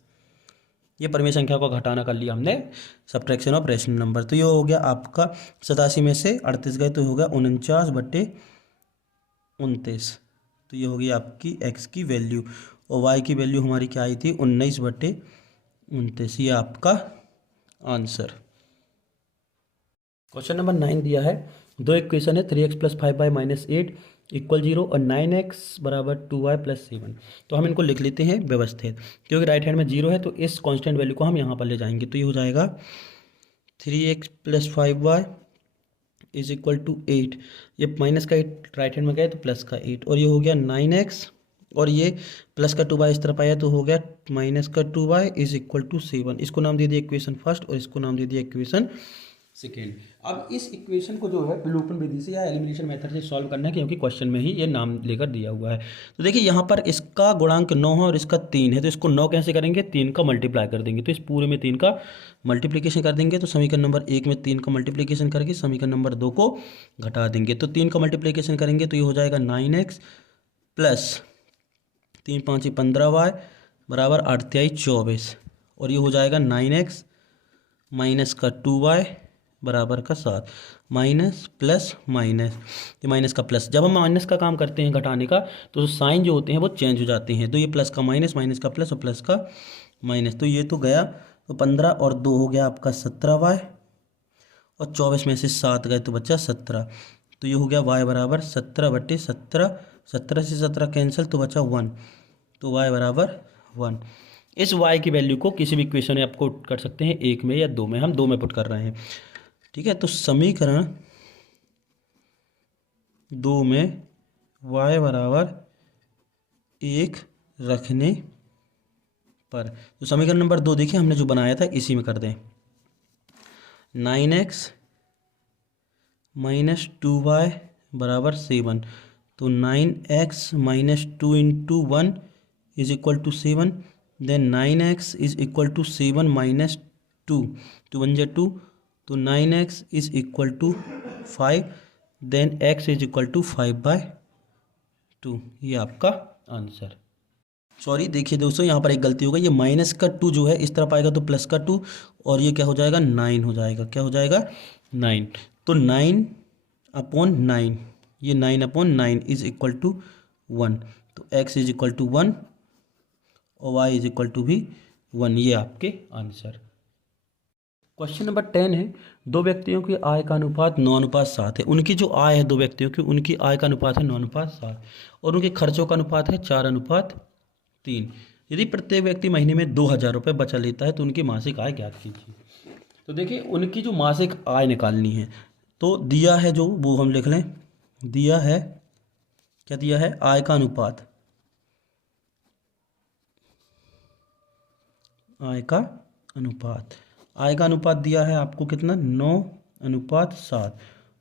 ये परिमेय संख्या को घटाना कर लिया हमने सब्ट्रैक्शन ऑफ रेशनल नंबर। तो ये हो गया आपका 87 में से 38 गए तो हो गया 49/29। तो ये हो गई आपकी x की वैल्यू, और y की वैल्यू हमारी क्या आई थी 19/29। ये आपका आंसर। क्वेश्चन नंबर 9 दिया है, दो इक्वेशन है 3x + 5y - 8 = 0 और 9x = 2y + 7। तो हम इनको लिख लेते हैं व्यवस्थित, क्योंकि राइट हैंड में 0 है तो इस कांस्टेंट वैल्यू को हम यहाँ पर ले जाएंगे। तो ये हो जाएगा 3x + 5y = 8, ये माइनस का 8 राइट हैंड में गया तो प्लस का 8, और ये हो गया 9x, और ये प्लस का 2y इस तरफ आया तो हो गया माइनस का 2y = 7। इसको नाम दे दिया इक्वेशन फर्स्ट और इसको नाम दे दिया इक्वेशन सेकेंड। अब इस इक्वेशन को जो है विलोपन विधि से या एलिमिनेशन मेथड से सॉल्व करना है, क्योंकि क्वेश्चन में ही ये नाम लेकर दिया हुआ है। तो देखिए यहाँ पर इसका गुणांक 9 है और इसका 3 है, तो इसको 9 कैसे करेंगे, 3 का मल्टीप्लाई कर देंगे। तो इस पूरे में 3 का मल्टीप्लिकेशन कर देंगे, तो समीकरण नंबर 1 में 3 का मल्टीप्लिकेशन करके समीकरण नंबर 2 को घटा देंगे। तो 3 का मल्टीप्लिकेशन करेंगे तो ये हो जाएगा 9x प्लस 3 × 5 = 15y बराबर 8 × 3 = 24, और ये हो जाएगा 9x माइनस का 2y बराबर का 7, माइनस प्लस माइनस, ये माइनस का प्लस। जब हम माइनस का काम करते हैं घटाने का तो साइन जो होते हैं वो चेंज हो जाते हैं। तो ये प्लस का माइनस, माइनस का प्लस और प्लस का माइनस, तो ये तो गया। तो 15 और 2 हो गया आपका 17y, और 24 में से 7 गए तो बचा 17। तो ये हो गया y बराबर 17/17, 17 से 17 कैंसिल तो बचा 1, तो y बराबर 1। इस y की वैल्यू को किसी भी इक्वेशन में आप पुट कर सकते हैं, 1 में या 2 में, हम 2 में पुट कर रहे हैं, ठीक है। तो समीकरण 2 में y बराबर 1 रखने पर, तो समीकरण नंबर 2 देखिए हमने जो बनाया था इसी में कर दें। 9x - 2y बराबर 7, तो 9x - 2 × 1 = 7, देन 9x = 7 - 2, 2 1 = 2, तो 9x = 5, देन x = 5/2। ये आपका आंसर। सॉरी देखिए दोस्तों यहाँ पर एक गलती हो गई, ये माइनस का 2 जो है इस तरफ आएगा तो प्लस का 2, और ये क्या हो जाएगा 9 हो जाएगा, क्या हो जाएगा 9। तो 9/9, ये 9/9 = 1, तो x = 1 और y = भी 1। ये आपके आंसर। क्वेश्चन नंबर 10 है, दो व्यक्तियों की आय का अनुपात 9:7 है। उनकी जो आय है दो व्यक्तियों की, उनकी आय का अनुपात है 9:7 और उनके खर्चों का अनुपात है 4:3। यदि प्रत्येक व्यक्ति महीने में 2,000 रुपये बचा लेता है तो उनकी मासिक आय ज्ञात कीजिए। तो देखिए उनकी जो मासिक आय निकालनी है, तो दिया है जो वो हम लिख लें, दिया है, क्या दिया है, आय का अनुपात, आय का अनुपात, आय का अनुपात दिया है आपको कितना 9:7,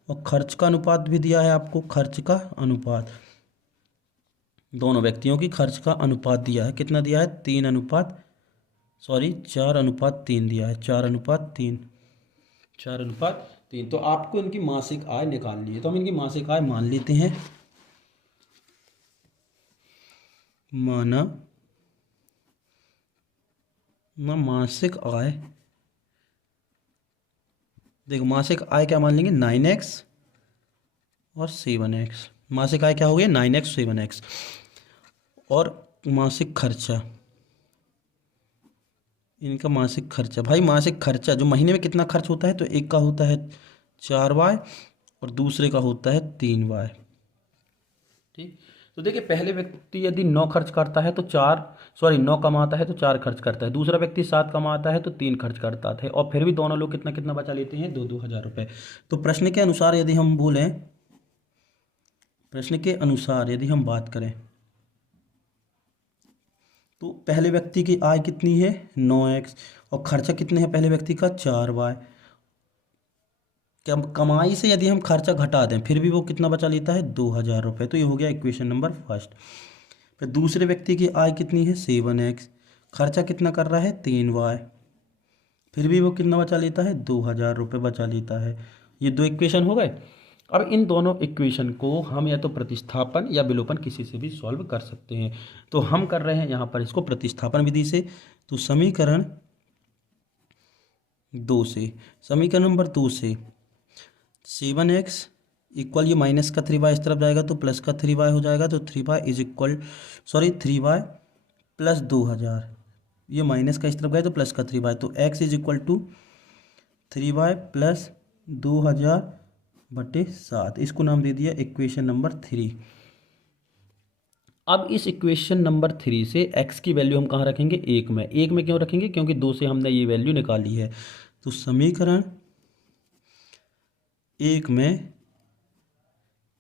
और खर्च का अनुपात भी दिया है आपको, खर्च का अनुपात, दोनों व्यक्तियों की खर्च का अनुपात दिया है, कितना दिया है 4:3 दिया है, 4:3, 4:3। तो आपको इनकी मासिक आय निकालनी है, तो हम इनकी मासिक आय मान लेते हैं, माना ना मासिक आय, देखो मासिक आय क्या मान लेंगे 9x और 7x। मासिक आय क्या हो गई 9x 7x, और मासिक खर्चा, इनका मासिक खर्चा, भाई मासिक खर्चा जो महीने में कितना खर्च होता है, तो एक का होता है 4y और दूसरे का होता है 3y, ठीक। तो देखिए पहले व्यक्ति यदि 9 खर्च करता है तो 9 कमाता है तो 4 खर्च करता है, दूसरा व्यक्ति 7 कमाता है तो 3 खर्च करता है, और फिर भी दोनों लोग कितना कितना बचा लेते हैं 2-2 हज़ार रुपये। तो प्रश्न के अनुसार यदि हम बोलें, प्रश्न के अनुसार यदि हम बात करें तो पहले व्यक्ति की आय कितनी है 9x, और खर्चा कितने है पहले व्यक्ति का 4y। कमाई से यदि हम खर्चा घटा दें फिर भी वो कितना बचा लेता है 2,000 रुपये। तो ये हो गया इक्वेशन नंबर फर्स्ट। फिर दूसरे व्यक्ति की आय कितनी है 7x, खर्चा कितना कर रहा है 3y, फिर भी वो कितना बचा लेता है 2,000 रुपये बचा लेता है। ये दो इक्वेशन हो गए। अब इन दोनों इक्वेशन को हम या तो प्रतिस्थापन या विलोपन किसी से भी सॉल्व कर सकते हैं। तो हम कर रहे हैं यहाँ पर इसको प्रतिस्थापन विधि से। तो समीकरण 2 से, समीकरण नंबर 2 से 7x इक्वल, ये माइनस का 3y इस तरफ जाएगा तो प्लस का 3y हो जाएगा, तो 3y is equal, sorry 3y plus 2000, ये माइनस का इस तरफ गया तो प्लस का 3y, तो x is equal to 3y plus 2000/7, इसको नाम दे दिया इक्वेशन नंबर 3। अब इस इक्वेशन नंबर 3 से x की वैल्यू हम कहाँ रखेंगे, 1 में। 1 में क्यों रखेंगे, क्योंकि 2 से हमने ये वैल्यू निकाली है। तो समीकरण 1 में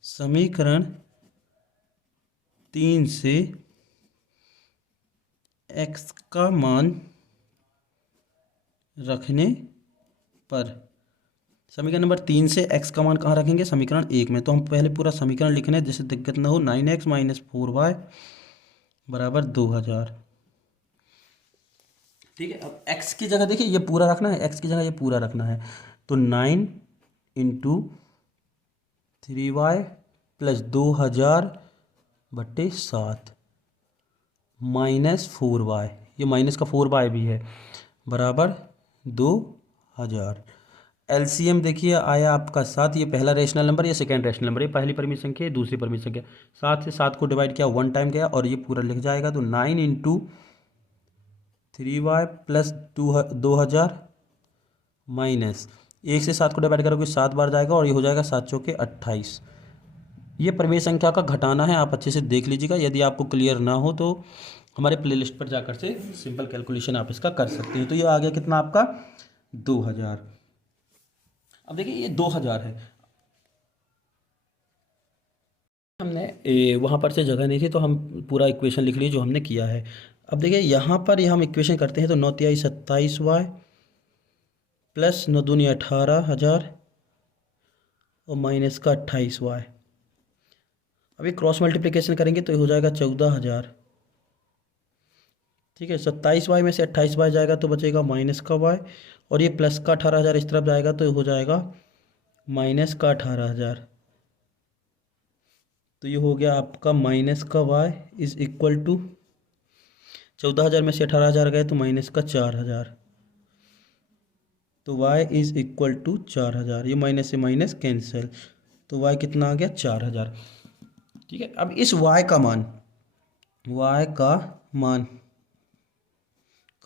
समीकरण 3 से x का मान रखने पर, समीकरण नंबर 3 से x का मान कहाँ रखेंगे, समीकरण 1 में। तो हम पहले पूरा समीकरण लिखने हैं जिससे दिक्कत ना हो। 9x माइनस 4y बराबर 2000। ठीक है, अब x की जगह देखिए ये पूरा रखना है, x की जगह ये पूरा रखना है। तो 9 into 3y plus 2000/7 minus 4y, ये माइनस का 4y भी है, बराबर 2000। एलसीएम देखिए आया आपका 7, ये पहला रेशनल नंबर, ये सेकेंड रेशनल नंबर, ये पहली परिमित संख्या, ये दूसरी परिमित संख्या। 7 से 7 को डिवाइड किया, 1 टाइम गया और ये पूरा लिख जाएगा। तो 9 इंटू 3y प्लस 2000 माइनस 1 से 7 को डिवाइड करोगे 7 बार जाएगा और ये हो जाएगा 7 चौके 28। ये परिमेय संख्या का घटाना है, आप अच्छे से देख लीजिएगा। यदि आपको क्लियर ना हो तो हमारे प्लेलिस्ट पर जाकर से सिंपल कैलकुलेशन आप इसका कर सकते हैं। तो ये आ गया कितना आपका 2000। अब देखिए ये 2000 है, हमने वहाँ पर से जगह नहीं थी तो हम पूरा इक्वेशन लिख लिए जो हमने किया है। अब देखिए यहाँ पर ये हम इक्वेशन करते हैं तो 9 तिहाई 27y प्लस 9 दूनी 18,000 और माइनस का 28y। अभी क्रॉस मल्टीप्लिकेशन करेंगे तो ये हो जाएगा 14,000। ठीक है, 27y में से 28y जाएगा तो बचेगा माइनस का y, और ये प्लस का 18,000 इस तरफ जाएगा तो ये हो जाएगा माइनस का 18,000। तो ये हो गया आपका माइनस का y इज इक्वल टू 14,000 में से 18,000 गए तो माइनस का 4,000, तो y इज इक्वल टू 4,000। ये माइनस से माइनस कैंसिल, तो y कितना आ गया 4,000। ठीक है, अब इस y का मान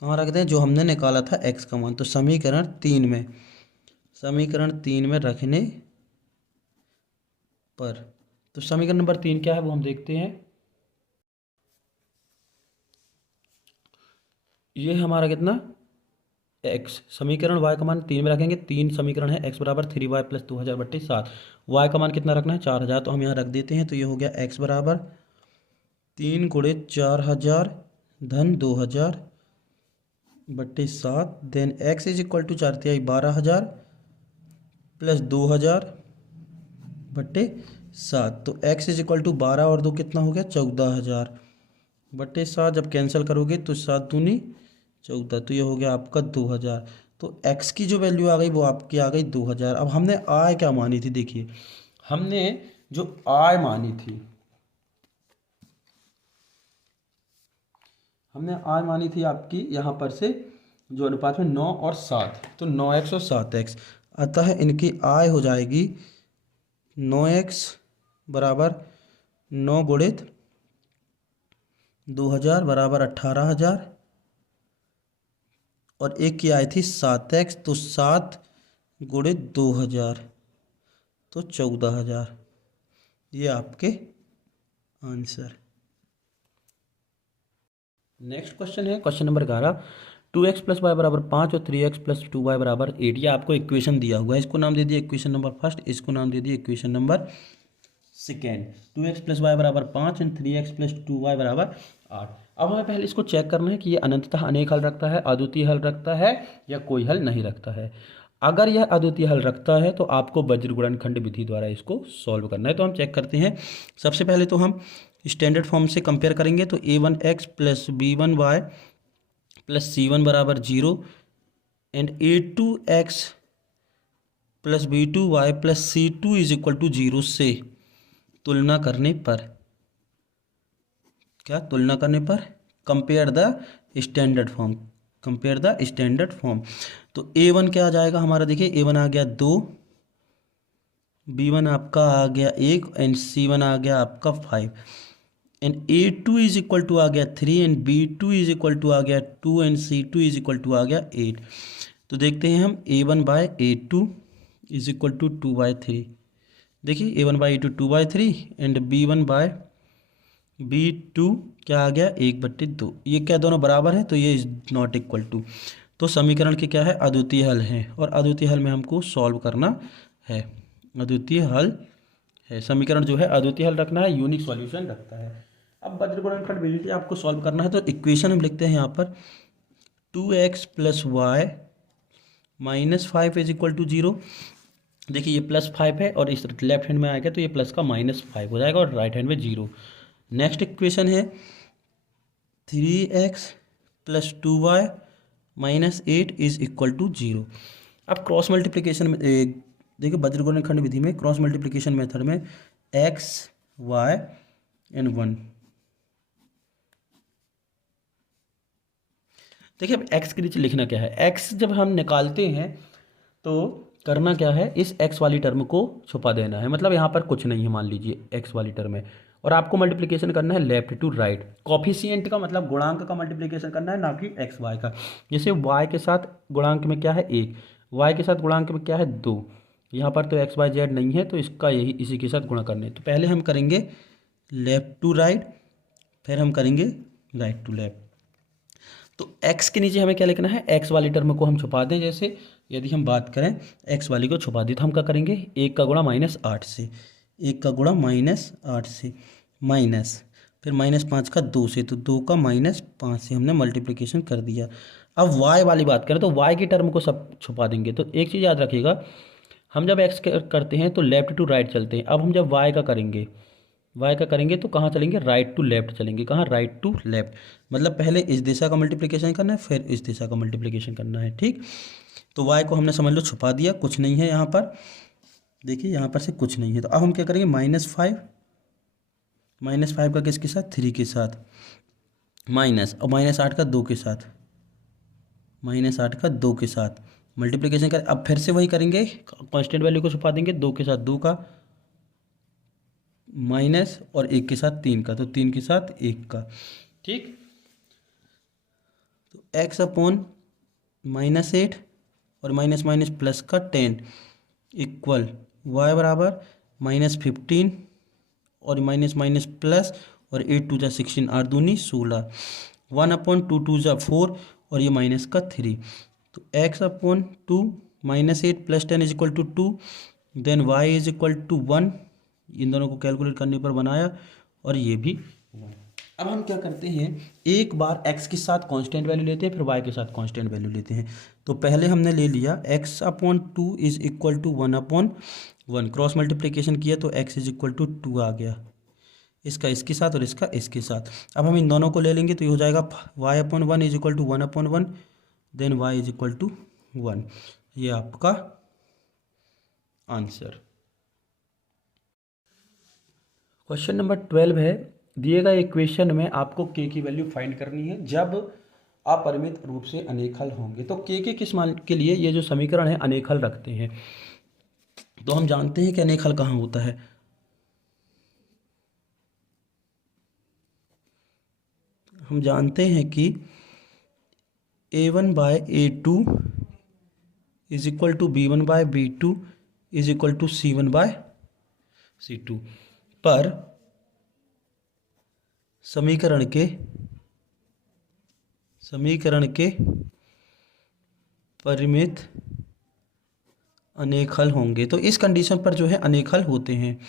कहाँ रख दें, जो हमने निकाला था x का मान। तो समीकरण 3 में रखने पर, तो समीकरण नंबर 3 क्या है वो हम देखते हैं। ये हमारा कितना x, समीकरण y का मान 3 में रखेंगे। 3 समीकरण है, x बराबर 3y प्लस 2000/7, y का मान कितना रखना है 4,000, तो हम यहाँ रख देते हैं। तो ये हो गया x बराबर 3 गुणित 4,000 धन 2000/7, then x is equal to 4 तिहाई 12,000 प्लस 2000/7, तो x इज इक्वल टू 12 और 2 कितना हो गया 14,000/7। जब कैंसिल करोगे तो 7 दूनी 14, तो ये हो गया आपका 2000। तो x की जो वैल्यू आ गई वो आपकी आ गई 2000। अब हमने आय क्या मानी थी, देखिए हमने जो आय मानी थी आपकी यहाँ पर से जो अनुपात में 9 और 7, तो 9x और 7x, अतः इनकी आय हो जाएगी 9x बराबर 9 गुणित 2000 बराबर 18,000, और एक की आय थी 7x, तो 7 गुणित 2000 तो 14,000। ये आपके आंसर। नेक्स्ट क्वेश्चन है question number 11। 2x plus y बराबर 5 और 3x प्लस 2y बराबर 8। ये आपको इक्वेशन दिया हुआ है, इसको नाम दे दिया इक्वेशन नंबर फर्स्ट, इसको नाम दे दिया equation number second. 2x plus y बराबर 5 एंड 3x प्लस 2y बराबर 8। अब हमें पहले इसको चेक करना है कि ये अनंततः अनेक हल रखता है, अद्वितीय हल रखता है या कोई हल नहीं रखता है। अगर यह अद्वितीय हल रखता है तो आपको वज्र गुणनखंड विधि द्वारा इसको सॉल्व करना है। तो हम चेक करते हैं। सबसे पहले तो हम स्टैंडर्ड फॉर्म से कंपेयर करेंगे, तो a1x plus b1y plus c1 बराबर 0 and a2x plus b2y plus c2 is equal to 0 से तुलना करने पर, क्या तुलना करने पर, कंपेयर द स्टैंडर्ड फॉर्म, तो A1 क्या आ जाएगा हमारा, देखिए A1 आ गया 2, B1 आपका आ गया 1 एंड C1 आ गया आपका 5 and A2 is equal to आ गया 3 and B2 is equal to आ गया 2 and C2 is equal to आ गया 8। तो देखते हैं हम A1 bye A2 is equal to 2/3। देखिए A1 by A2 2/3 and B1 bye B2 क्या आ गया 1/2। ये क्या दोनों बराबर है, तो ये इज नॉट इक्वल टू। तो समीकरण के क्या है, अद्वितीय हल है, और अद्वितीय हल में हमको सॉल्व करना है। अद्वितीय हल है, समीकरण जो है अद्वितीय हल रखना है, यूनिक सॉल्यूशन रखता है। अब वज्र गुणनखंड विधि आपको सॉल्व करना है, तो इक्वेशन हम लिखते हैं यहाँ पर 2x + y - 5 is equal to 0। देखिए ये +5 है और इस लेफ्ट हैंड में आएगा तो ये प्लस का -5 हो जाएगा और राइट हैंड में 0। नेक्स्ट इक्वेशन है 3x + 2y - 8 is equal to 0। अब क्रॉस मल्टीप्लिकेशन में देखिए वज्र गुणनखंड विधि में क्रॉस मल्टीप्लिकेशन मेथड में x y एंड 1। देखिए अब x के नीचे लिखना क्या है, x जब हम निकालते हैं तो करना क्या है, इस x वाली टर्म को छुपा देना है। मतलब यहाँ पर कुछ नहीं है, मान लीजिए x वाली टर्म है, और आपको मल्टीप्लिकेशन करना है लेफ्ट टू राइट। कॉफिशिएंट का मतलब गुणांक का मल्टीप्लिकेशन करना है, ना कि एक्स वाई का। जैसे y के साथ गुणांक में क्या है 1, y के साथ गुणांक में क्या है 2। यहाँ पर तो x y z नहीं है, तो इसका यही इसी के साथ गुणा करना है। तो पहले हम करेंगे लेफ्ट टू राइट, फिर हम करेंगे राइट टू लेफ्ट। तो x के नीचे हमें क्या लिखना है, x वाली टर्म को हम छुपा दें। जैसे यदि हम बात करें x वाली को छुपा दी तो हम क्या करेंगे, 1 का गुणा -8 से, 1 का गुणा -8 से माइनस, फिर -5 का 2 से, तो 2 का -5 से हमने मल्टीप्लिकेशन कर दिया। अब y वाली बात करें तो y की टर्म को सब छुपा देंगे। तो एक चीज़ याद रखिएगा, हम जब x करते हैं तो लेफ्ट टू राइट चलते हैं। अब हम जब y का करेंगे तो कहाँ चलेंगे, राइट टू लेफ्ट चलेंगे। कहाँ, राइट टू लेफ्ट, मतलब पहले इस दिशा का मल्टीप्लिकेशन करना है, फिर इस दिशा का मल्टीप्लिकेशन करना है। ठीक, तो y को हमने समझ लो छुपा दिया, कुछ नहीं है यहाँ पर। देखिए यहाँ पर से कुछ नहीं है, तो अब हम क्या करेंगे, -5 का किसके साथ, 3 के साथ, माइनस, और -8 का 2 के साथ, -8 का 2 के साथ मल्टीप्लिकेशन कर। अब फिर से वही करेंगे, कांस्टेंट वैल्यू को छुपा देंगे, 2 के साथ 2 का माइनस, और 1 के साथ 3 का, तो 3 के साथ 1 का। ठीक, तो x/-8 और माइनस माइनस प्लस का 10 इक्वल y बराबर -15 और माइनस माइनस प्लस, और 8 2 जा 16, 8 दूनी 16, 1/2 2 जा 4, और ये माइनस का 3। तो x/2 -8 + 10 is equal to 2, then y is equal to 1। इन दोनों को कैलकुलेट करने पर बनाया, और ये भी 1। अब हम क्या करते हैं, एक बार x के साथ कांस्टेंट वैल्यू लेते हैं, फिर y के साथ कांस्टेंट वैल्यू लेते हैं। तो पहले हमने ले लिया x/2 is equal to 1/1, cross multiplication किया तो x इज इक्वल टू 2 आ गया, इसका इसके साथ और इसका इसके साथ। अब हम इन दोनों को ले लेंगे तो ये हो जाएगा y/1 is equal to 1/1, then y is equal to 1। ये आपका आंसर। क्वेश्चन नंबर 12 है, दिए गए इक्वेशन में आपको k की वैल्यू फाइंड करनी है जब अपरिमित रूप से अनेकहल होंगे। तो k के किस मान के लिए ये जो समीकरण है अनेकहल रखते हैं। तो हम जानते हैं कि अनेकहल कहाँ होता है, हम जानते हैं कि a1/a2 is equal to b1/b2 is equal to c1/c2 पर समीकरण के परिमित अनेकहल होंगे। तो इस कंडीशन पर जो है अनेकहल होते हैं,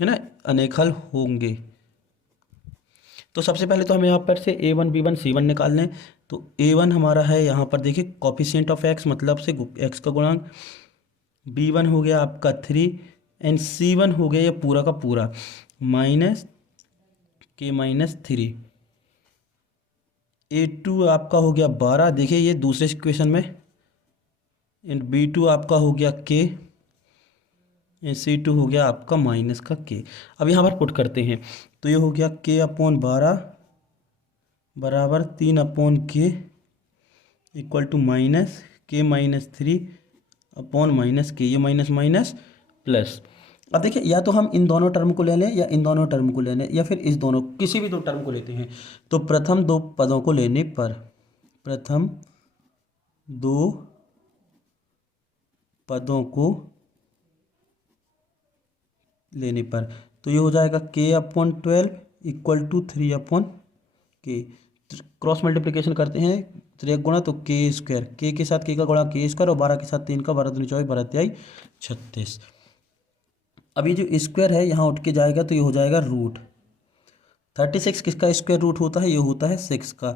है ना, अनेकहल होंगे। तो सबसे पहले तो हम यहाँ पर से a1 b1 c1 निकाल लें। तो a1 हमारा है यहाँ पर देखिए कॉफिशिएंट ऑफ x, मतलब से x का गुणांक, b1 हो गया आपका 3 एंड c1 हो गया ये पूरा का पूरा -k-3। a2 आपका हो गया 12, देखिए ये दूसरे इक्वेशन में, एंड b2 आपका हो गया k, एंड c2 हो गया आपका माइनस का k। अब यहाँ पर पुट करते हैं तो ये हो गया k/12 बराबर 3/k इक्वल टू के माइनस 3 अपॉन माइनस के, ये माइनस माइनस प्लस। अब देखिए या तो हम इन दोनों टर्म को ले लें या इन दोनों टर्म को ले लें या फिर इस दोनों किसी भी दो टर्म को लेते हैं। तो प्रथम दो पदों को लेने पर, प्रथम दो पदों को लेने पर तो ये हो जाएगा के अपॉन 12 इक्वल टू 3 अपॉन के। क्रॉस मल्टीप्लिकेशन करते हैं, 3 गुणा तो के स्क्वायर, के साथ के का गुणा के स्क्वायर और 12 के साथ 3 का, 12 दूनी 24, 12 तिहाई 36। अब ये जो स्क्वायर है यहाँ उठ के जाएगा तो ये हो जाएगा रूट। 36 किसका स्क्वायर रूट होता है, ये होता है 6 का,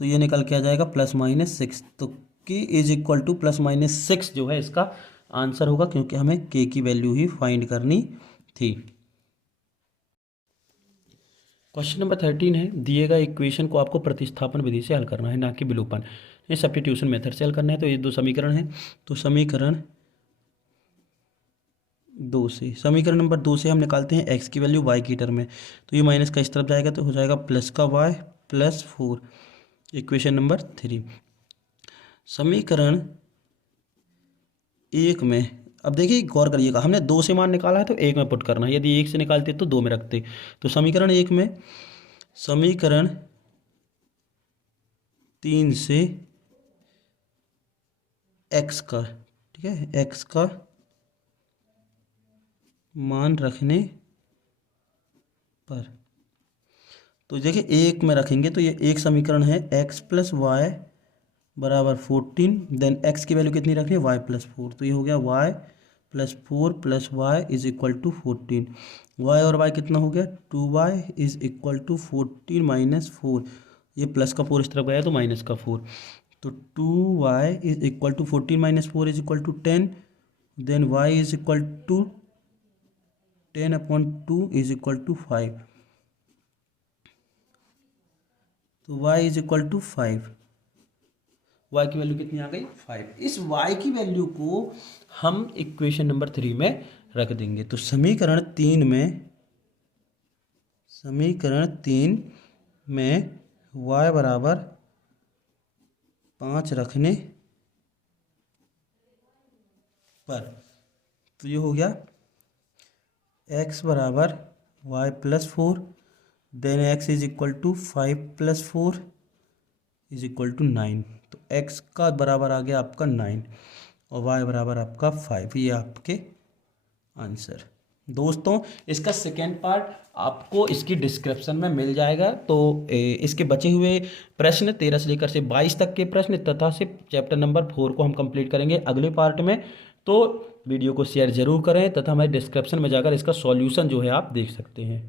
तो ये निकल के आ जाएगा प्लस माइनस 6। तो के is equal two plus minus 6 जो है इसका आंसर होगा, क्योंकि हमें के की वैल्यू ही फाइंड करनी थी। क्वेश्चन नंबर 13 है, दिए गए इक्वेशन को आपको प्रतिस्थापन विधि से हल करना है, ना कि विलोपन। ये सब्स्टिट्यूशन मेथड से हल करना है। तो ये दो समीकरण है, तो समीकरण नंबर 2 से हम निकालते हैं x की वैल्यू y की टर्म में। तो ये माइनस का इस तरफ जाएगा तो हो जाएगा प्लस का y प्लस 4, इक्वेशन नंबर 3। समीकरण 1 में अब देखिए गौर करिएगा, हमने 2 से मान निकाला है तो 1 में पुट करना है, यदि 1 से निकालते तो 2 में रखते। तो समीकरण 1 में समीकरण 3 से x का, ठीक है, x का मान रखने पर, तो देखिए 1 में रखेंगे तो ये एक समीकरण है x प्लस वाई बराबर 14, देन x की वैल्यू कितनी रखनी है, y प्लस 4। तो ये हो गया y plus 4 plus y is equal to 14। y और y कितना हो गया, 2y is equal to 14 minus 4, ये प्लस का 4 इस तरफ गया तो माइनस का 4। तो 2y is equal to 14 minus 4 is equal to 10, then y is equal to 10 upon 2 is equal to 5। तो y is equal to 5, y की वैल्यू कितनी आ गई, 5। इस y की वैल्यू को हम इक्वेशन नंबर 3 में रख देंगे। तो समीकरण 3 में y बराबर 5 रखने पर, तो ये हो गया x बराबर y plus 4, then x is equal to 5 plus 4 is equal to 9। तो x का बराबर आ गया आपका 9 और y बराबर आपका 5। ये आपके आंसर। दोस्तों इसका सेकेंड पार्ट आपको इसकी डिस्क्रिप्शन में मिल जाएगा। तो इसके बचे हुए प्रश्न 13 से लेकर से 22 तक के प्रश्न तथा से चैप्टर नंबर 4 को हम कंप्लीट करेंगे अगले पार्ट में। तो वीडियो को शेयर जरूर करें तथा हमारे डिस्क्रिप्शन में जाकर इसका सॉल्यूशन जो है आप देख सकते हैं।